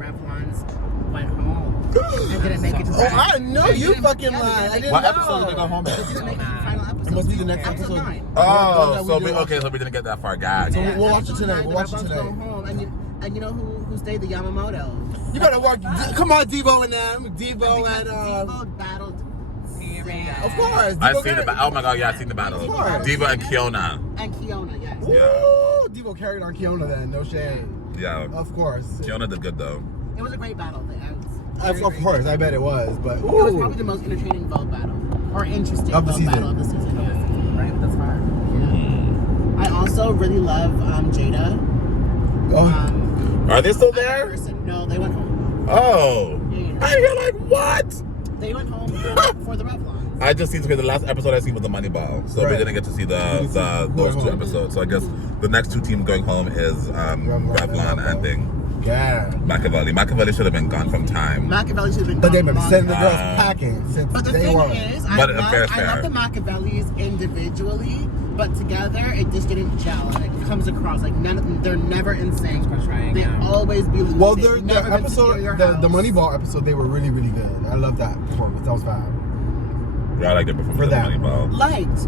Revlons went home and didn't make it to the I know you fucking lied. I didn't What know. episode did they go home in? They didn't make it to the final episode. It must be the next episode episode. 9. Oh, so we didn't get that far, guys. So we'll watch it tonight. The We'll watch it Revlons tonight. go home, and you know who stayed? The Yamamoto. You better work. Come on, Devo and them. Devo and Devo battled. Of course. I've Devo seen the battle. Oh my god, yeah, I've seen the battle. Of course. Diva and Kiona. And Kiona, yes. Woo! Devo carried on Kiona then. No shade. Yeah. Of course. Kiona did good though. It was a great battle. Of course, I bet it was. But it was probably the most entertaining Vogue battle, or interesting Of the Vogue battle of the season. Yeah. Right, that's fine. Yeah. I also really love Jada. Are they still there? No, they went home. Oh. Yeah. I hear like what? They went home for the Revlons. I just seen the last episode I seen was the Money Ball, so we didn't get to see those two episodes. So I guess the next two teams going home is Revlon and thing. Yeah. Machiavelli should have been gone from time. Machiavelli should have been gone. But they've been sending the girls time. packing since But the day thing one. is, But I love the Machiavellis individually, but together it just didn't gel, and it comes across like they're never in sync. They always be losing. Well, their episode, the Moneyball episode, they were really, really good. I love that performance. That was fine. Yeah, I like the performance For of the that. Money Ball.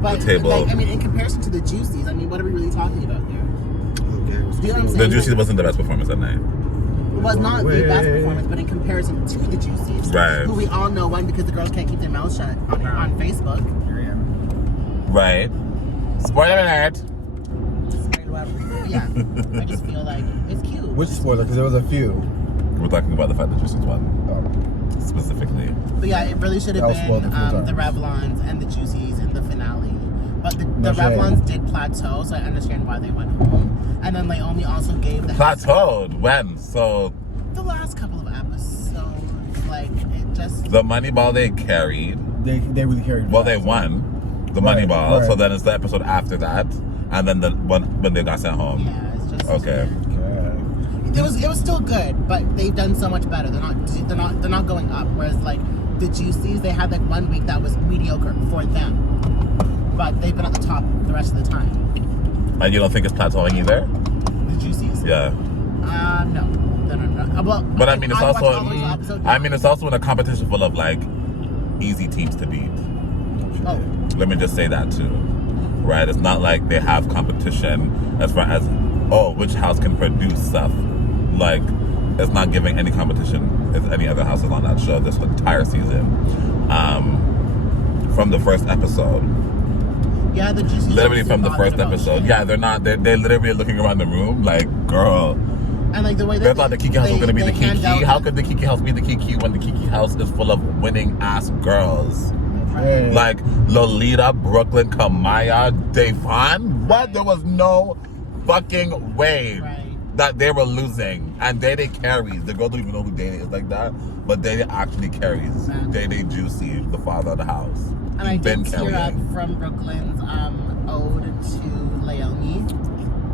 But The table. like, I mean, in comparison to the Juicies, I mean, what are we really talking about here? Do you know what I'm saying? The Juicy wasn't the best performance that night. It was not the best performance, but in comparison to the Juicies, Right. who we all know won because the girls can't keep their mouths shut on Facebook. Right. Spoiler alert. Yeah, I just feel like it's cute. Which spoiler? Because there was a few. We're talking about the fact that Juicy's won. Specifically. But yeah, it really should have That was been spoiled a the few Revlons and the Juicies in the finale. But the No shade. Revlons did plateau, so I understand why they went home. And then Naomi also gave the Plateaued? When? So the last couple of episodes, like it just the Money Ball they carried. They really carried. Well, they won the Money Ball. right. So then it's the episode after that, and then the one when they got sent home. yeah, it's just Okay. It was still good, but they've done so much better. They're not going up. Whereas like the Juicies, they had like 1 week that was mediocre for them, but they've been at the top the rest of the time. And you don't think it's plateauing either? The Juicies? Yeah. No. Well, But I mean, it's watched also. all those episodes. I mean, it's also in a competition full of like easy teams to beat. Oh, Let me just say that too, right? It's not like they have competition as far as which house can produce stuff. Like, it's not giving any competition as any other houses on that show this entire season. From the first episode. yeah, the Juicies. Literally from the bothered first about episode. shit. Yeah, they're not. They're literally looking around the room like, girl. And like the way They thought the Kiki house was going to be the hand Kiki. out- How could the Kiki house be the Kiki when the Kiki house is full of winning ass girls? Yeah. Like Lolita, Brooklyn, Kamaya, Devon. What? There was no fucking way that they were losing. And Day carries. The girl don't even know who Day is like that. But Day actually carries. Day Juicy, the father of the house. And I Been did tear up carrying. from Brooklyn's ode to Naomi.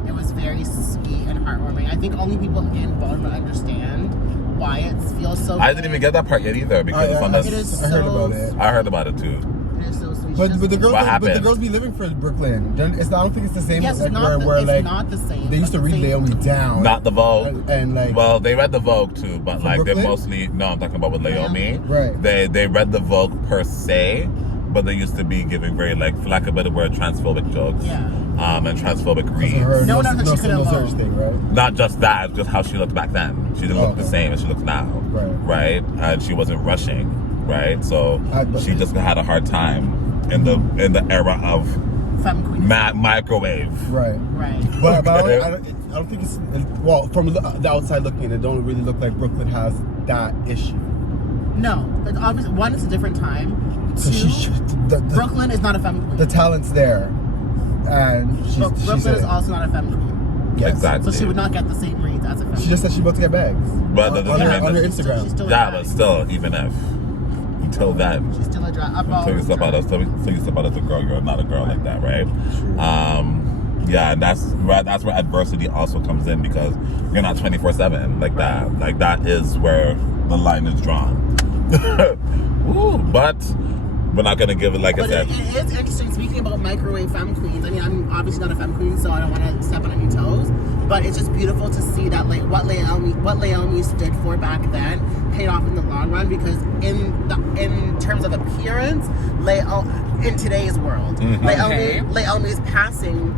It was very sweet and heartwarming. I think only people in Bone would understand why it feels so I good. didn't even get that part yet either because it's on It the. is I heard so about it. I heard about it too. It is so sweet. But the girls, What but the happened? girls be living for Brooklyn. It's not, I don't think it's the same. Yes, like, it's not where it's like not the same. they used to but read the same- Naomi down. Not the Vogue. And like, Well, they read the Vogue too, but From like Brooklyn? they're mostly I'm talking about with Naomi. Right. They read the Vogue per se, but they used to be giving very like for lack of a better word, transphobic jokes. Yeah. And transphobic reads. her No one knows that she could have search voted. thing, right? Not just that, just how she looked back then. She didn't look the Okay. same as she looks now. Right. And she wasn't rushing. Right. So But- she just had a hard time in the era of Femme queen. microwave. Right. Right. But I don't think it's well from the outside looking in. It don't really look like Brooklyn has that issue. No, it's obviously one. It's a different time. So Two, Brooklyn is not a femme queen. The talent's there, and Brooklyn is also not a femme queen. Yes. Exactly. So she would not get the same reads as a femme She queen. just said she about to get bags. But that doesn't mean on her that- Instagram. She's still a Yeah, drag. but still, even if until then. She's still a drag. Until you step out as a girl, you're not a girl like that, right? Yeah, and that's where adversity also comes in because you're not 24/7 like that. Like that is where the line is drawn. Ooh, but we're not gonna give it like I But said. it is interesting, speaking about microwave femme queens. I mean, I'm obviously not a femme queen, so I don't want to step on any toes. But it's just beautiful to see that what Naomi stood for back then paid off in the long run, because in terms of appearance, in today's world, Naomi's passing.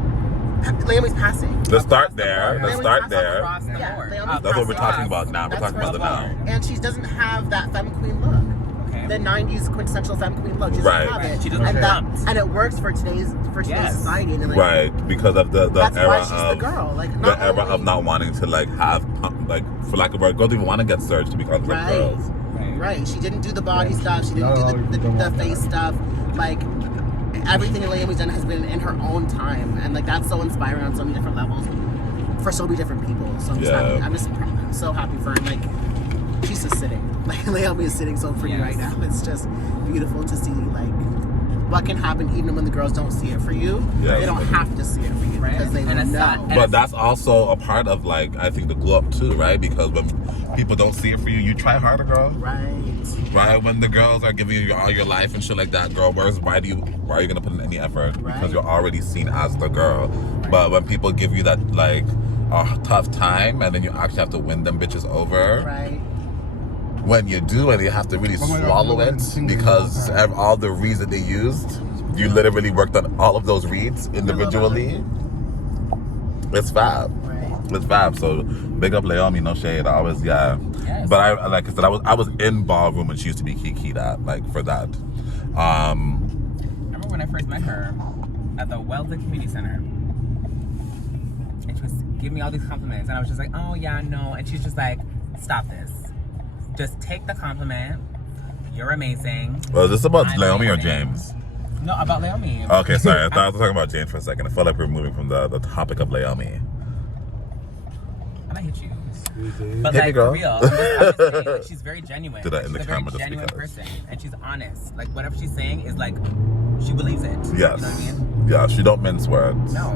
Let's start there. Let's start there. Yeah, That's what we're talking about now. We're talking about the now. And she doesn't have that femme queen look. The 90s quintessential femme queen look. She doesn't have it. She doesn't and it works for today's society. And Right, because of the that's era why she's of the girl. Like, the era of not wanting to like have like, for lack of a word, girls don't even want to get searched because of girls. Right. She didn't do the body stuff. She didn't do the face stuff. Like, everything Naomi's done has been in her own time, and like that's so inspiring on so many different levels for so many different people. So I'm just so happy for her. Like, she's just sitting. Like, Naomi is sitting so pretty right now. It's just beautiful to see, like, what can happen even when the girls don't see it for you. Yes. They don't have to see it for you because they know. But that's also a part of, like, I think the glow up too, right? Because when people don't see it for you, you try harder, girl. Right. When the girls are giving you all your life and shit like that, girl, why are you gonna put in any effort? Because you're already seen as the girl. But when people give you that, like, a tough time, and then you actually have to win them bitches over. When you do, and you have to really swallow it, because all the reads that they used, you literally worked on all of those reads individually. It's fab. It's fab. So big up Naomi, no shade. I always, But like I said, I was in ballroom when she used to be Kiki that, like, for that. I remember when I first met her at the Weldon Community Center. And she was giving me all these compliments, and I was just like, oh yeah, no. And she's just like, stop this. Just take the compliment. You're amazing. Well, is this about Naomi or James? No, about Naomi. Okay, sorry. I thought I was talking about James for a second. I felt like we were moving from the topic of Naomi. I might hit you. But hit like, me, girl. for real, I'm just saying, like, she's very genuine. Did that in the she's camera a very just genuine because. person, and she's honest. Like, whatever she's saying is like, she believes it. Yes. You know what I mean? Yeah, she don't mince words. No.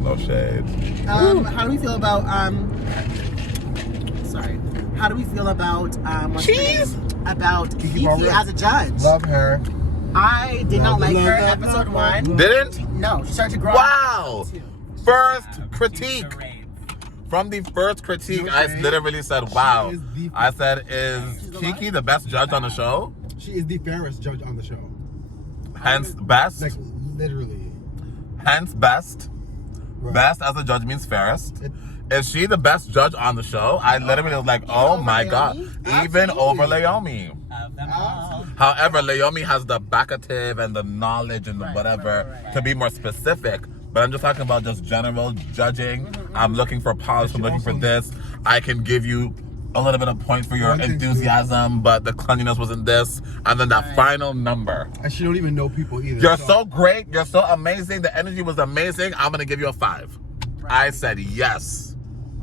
No shade. How do we feel about How do we feel about about Kiki as a judge? Love her. I did not like her in episode 1. Didn't? No, she started to grow. Wow. First critique. From the first critique, I literally said, wow. I said, is Kiki the best judge on the show? She is the fairest judge on the show. Hence best? Like, literally. Hence best? Right. Best as a judge means fairest. Is she the best judge on the show? I literally was like, oh my God. Even over Naomi. However, Naomi has the backative and the knowledge and the whatever to be more specific. But I'm just talking about just general judging. I'm looking for polish. I'm looking for this. I can give you a little bit of point for your enthusiasm, but the cleanliness wasn't this. And then that final number. And she don't even know people either. You're so great. You're so amazing. The energy was amazing. I'm going to give you a 5. I said yes.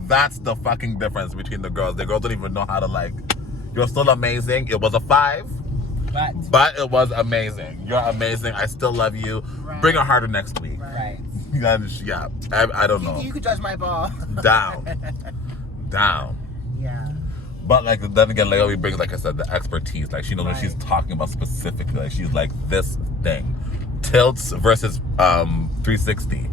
That's the fucking difference between the girls. The girls don't even know how to, like, you're still amazing. It was a 5. But it was amazing. You're amazing. I still love you. Bring it harder next week. Yeah. I don't know. You could judge my ball. Down. Yeah. But like then again, Naomi brings, like I said, the expertise. Like she knows what she's talking about specifically. Like she's like this thing. Tilts versus 360.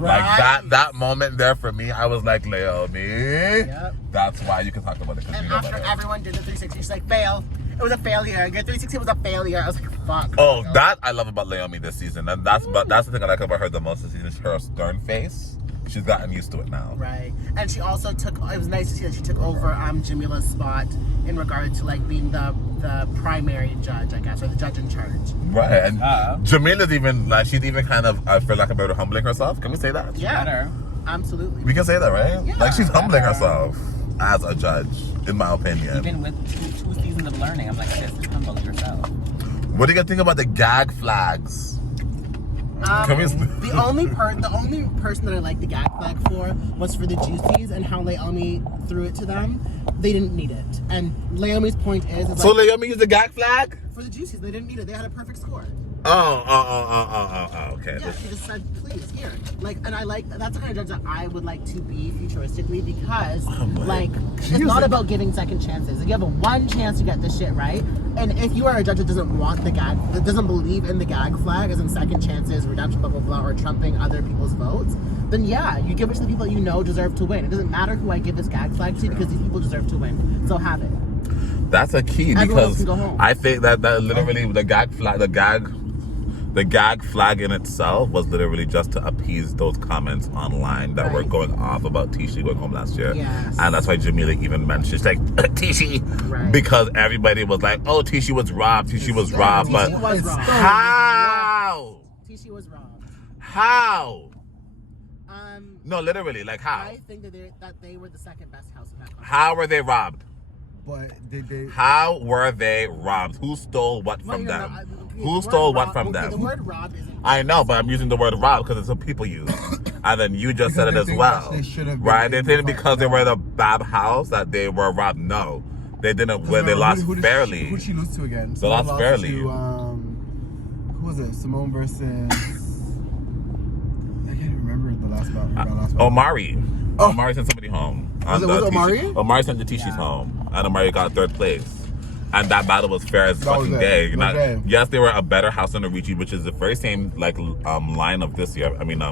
Like that moment there for me, I was like, Naomi. That's why you can talk about it. And after everyone did the 360, she's like, fail. It was a failure. Your 360 was a failure. I was like, fuck. Oh, that I love about Naomi this season. And that's the thing I like about her the most this season is her stern face. She's gotten used to it now. Right. And she also it was nice to see that she took over Jamila's spot in regard to like being the primary judge, I guess, or the judge in charge. Right. And Jamila's even like she's even kind of, I feel like about humbling herself. Can we say that? Yeah. Absolutely. We can say that, right? Yeah. Like she's humbling herself as a judge, in my opinion. Even with two seasons of learning, I'm like, just humble yourself. What do you think about the gag flags? The only person that I liked the gag flag for was for the Juicies and how Naomi threw it to them. They didn't need it. And Naomi's point is so Naomi used the gag flag? For the Juicies, they didn't need it. They had a perfect score. Okay. Yeah, she just said, please, here. Like, and I like, that's the kind of judge that I would like to be futuristically because, like, it's not about giving second chances. Like, you have a one chance to get this shit right. And if you are a judge that doesn't want the gag, that doesn't believe in the gag flag, as in second chances, redemption, blah, blah, blah, or trumping other people's votes, then yeah, you give it to the people that you know deserve to win. It doesn't matter who I give this gag flag to because these people deserve to win. So have it. That's a key because I think that literally the gag flag in itself was literally just to appease those comments online that were going off about Tishy going home last year. Yes. And that's why Jamila even mentioned, she's like, Tishy, because everybody was like, oh, Tishy was robbed, Tishy was robbed. But how? Tishy was robbed. How? No, literally, like how? I think that they were the second best house in that country. How were they robbed? But did they? How were they robbed? Who stole what from them? Who stole what from them? The word robbed isn't. I know, but I'm using the word robbed because it's what people use. And then you just said it as well. Right? They didn't because they were the bad house that they were robbed. No. They didn't win. They lost fairly. Who did she lose to again? They lost fairly. Who was it? Simone versus... I can't remember the last battle. Omari. Omari sent somebody home. Was it Omari? Omari sent the Tishy's home. And Omari got third place. And that battle was fair as fucking day. Yes, they were a better house than the Ricci, which is the very same line of this year. I mean,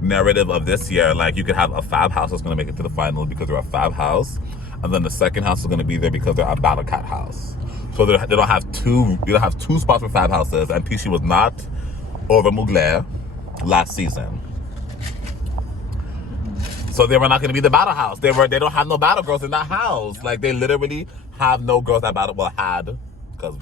narrative of this year. Like, you could have a Fab house that's going to make it to the final because they're a Fab house. And then the second house is going to be there because they're a Battle Cat house. So they don't have two. You don't have two spots for Fab houses. And Tishy was not over Mugler last season. So they were not going to be the battle house. They don't have no battle girls in that house. Like, they literally have no girls that battle. Well, had, because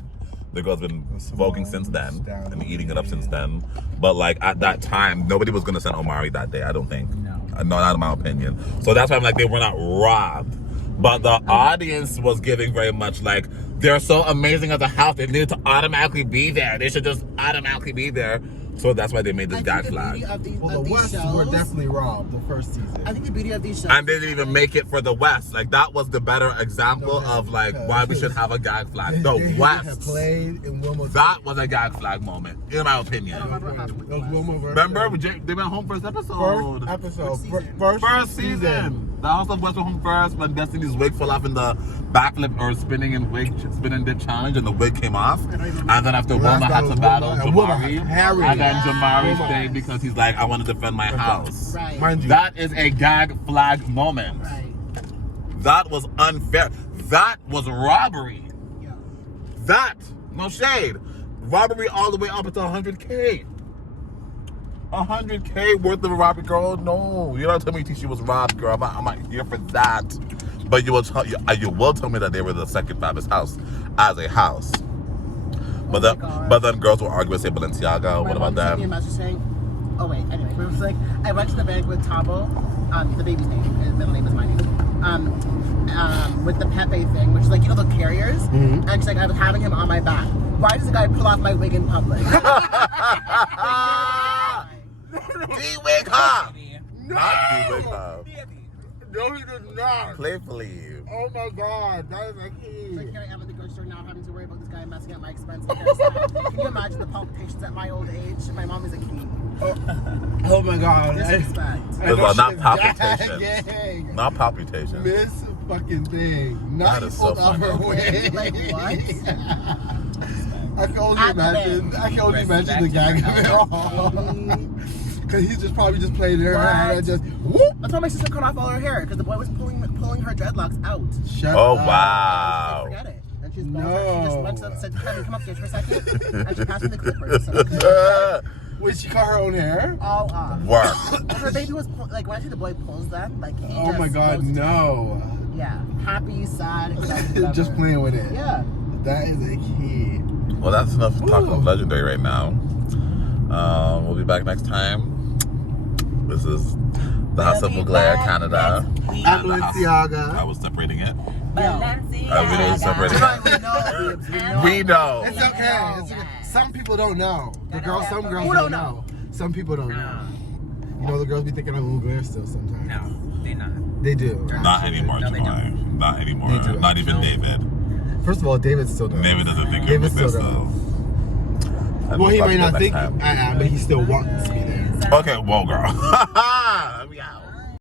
the girls been voguing since then and eating it up since then. But like at that time, nobody was going to send Omari that day. I don't think. No, not in my opinion. So that's why I'm like, they were not robbed. But the audience was giving very much like, they're so amazing as a house. They needed to automatically be there. They should just automatically be there. So that's why they made this gag flag. Well, the West were definitely robbed the first season. I think the beauty of these shows... And they didn't even make it for the West. Like, that was the better example of, like, why we should have a gag flag. The West. Played in that was a gag flag moment, in my opinion. Remember? They went home first episode. First season. The House of West went home first when Destiny's wig fell off in the backflip or spinning dip challenge and the wig came off. And then after Wilma had to battle Jamari. And then Jamari stayed because he's like, I want to defend my house. Right. That is a gag flag moment. Right. That was unfair. That was robbery. Yeah. That, no shade. Robbery all the way up to 100K. 100K worth of a robbery, girl. No, you're not telling me Tishy was robbed, girl. I'm not here for that. But you will tell me that they were the second fattest house as a house. But then girls will argue and say Balenciaga. What about them? Oh wait, anyway, it was like I went to the bank with Tabo, the baby's name, his middle name is my name. With the Pepe thing, which is like, you know, the carriers, and she's like, I was having him on my back. Why does the guy pull off my wig in public? D-wig her! Not D-wig her. No, he did not. Playfully. Oh my God, that is a key. Like, here I am at the grocery store now having to worry about this guy messing up my expensive hairstyle. Can you imagine the palpitations at my old age? My mom is a key. Oh my God. Disrespect. Not palpitations. Not palpitations. Miss fucking thing. Not that is so funny. Like what? I can only imagine the gag of it all. Because he's just probably just playing her hair and just whoop. That's why my sister cut off all her hair, because the boy was pulling her dreadlocks out. Shut up. Wow. Forget it. And she's she just went to said, "Can you come upstairs for a second?" And she passed me the clippers. Wait, she cut her own hair? All off. Work. And her baby was like, when I see the boy pulls them, like he oh my God, no. Yeah, happy, sad, just playing with it. Yeah. That is a key. Well, that's enough to talk about Legendary right now. We'll be back next time. This is the House of Mugler, Canada. At Balenciaga. I was separating it. Balenciaga. I was separating it. We know. It's okay. It's okay. Some people don't know. Some girls don't know. Some people don't know. You know, the girls be thinking I'm Mugler still sometimes. No, they not. They do. Not anymore, Jamar. Not anymore. Not even David. First of all, David still does. David doesn't think David you're still Mugler. Well, he might not think I am, but he still wants me there. Okay, well, girl.